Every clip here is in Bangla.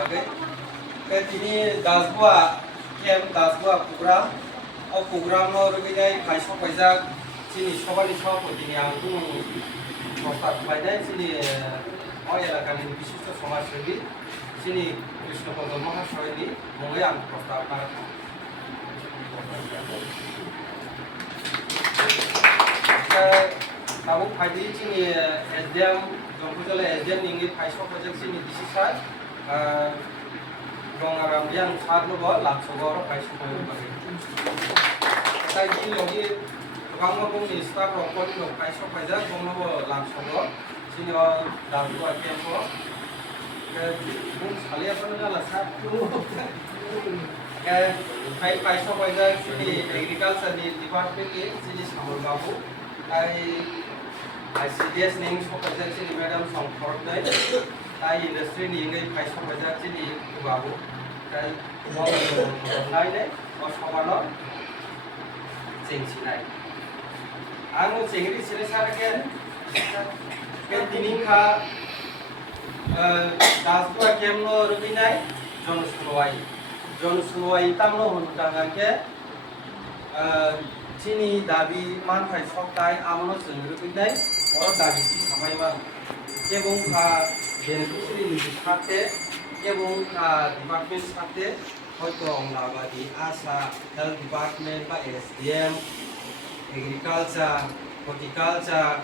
bagai kini dasbua kem dasbua program program no ruginai kaisok kaijak sini sobani sop dini angku প্রস্তাব পাইলে যিনি ওই এলাকার বিশিষ্ট সমাজসেবী যিনি কৃষ্ণপদ মহাশয়নি মুখে আমি প্রস্তাব কাবু ফাইদি যিনি এসডিএম জঙ্কুজলে এসডিএম নিঙ্গি ফাইসক প্রজেক্ট যিনি বিশিষায় রঙারাম বিয়াং সারনব লাভসগর ফাইসক তাই যিনি লগি Bangma bungni staff rokoni no kaisok kaijak bangma bo lamsogo sini o dalgua kempo bung salia pun ngala sat kai kaisok kaijak sini agriculture ni department ke sini samul babu ai ICDS ning sok kaijak sini madam songkhor dai tai industry ni ngai kaisok kaijak sini babu kai mo nai dai o sabano jengsinai Anu cengri sini sana kan tiningka dasbua kemno rubinai Jonsunuai tamno huntangan ke sini dabi manfai soktai amono jeng rubinai or dabi ti samai bang kebong ka beneficiary ni sakte kebong ka department sakte hoyto onglabadi asa health department ba SDM agriculture, horticulture,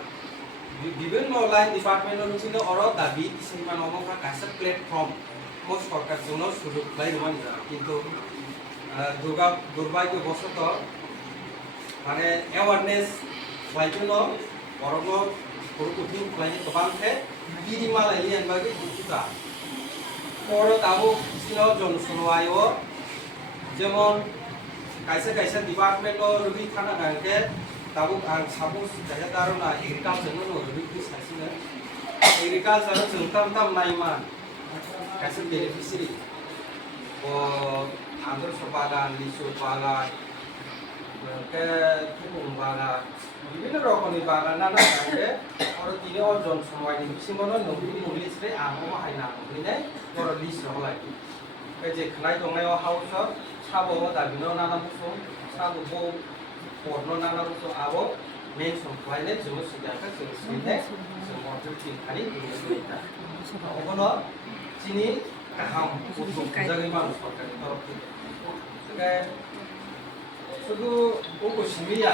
বিভিন্ন লাইন ডিপার্টমেন্টের রুচিনে অর দাবি কিছুমান নমকা কাছে প্ল্যাটফর্ম মো সরকার জন্য সুযোগ লাই রমান কিন্তু দুর্ভাগ্যবশত মানে অ্যাওয়ারনেস লাইজন্য বরং গরুকুথিং লাইনে গোबांखे बिदिमा लाइनि आनबागे दुखुता পর তাবো ছিল জনসনওয়াইও যেমন kaisa kaisa department no rubi thana gangke tabu ang suppose jaga darona agriculture no rubi ki sasina agriculture jeng tam tam naima kaisa beneficiary o andor sobagan lisu bagan ke thupung bagan বিভিন্ন রকমের বাগান নানা গাঙ্গে আর তিনি অর্জন সময় নিবিসিমন নবি মুলিসরে আমো হাইনা হইনাই বড় লিস হলাই যে খানাই দংনাय হাউস সাবো দাবিনো নানা বুসো সাবো বো পড়নো নানা বুসো আবো মেন সম্পাইলে জমো সিগাকা জমো সিনে জমো অর্জন খানি দুইটা অবনো চিনি কাহাম উদ্যোগ জায়গায় মানুষ সরকারের তরফ থেকে শুধু ওকো সিমিয়া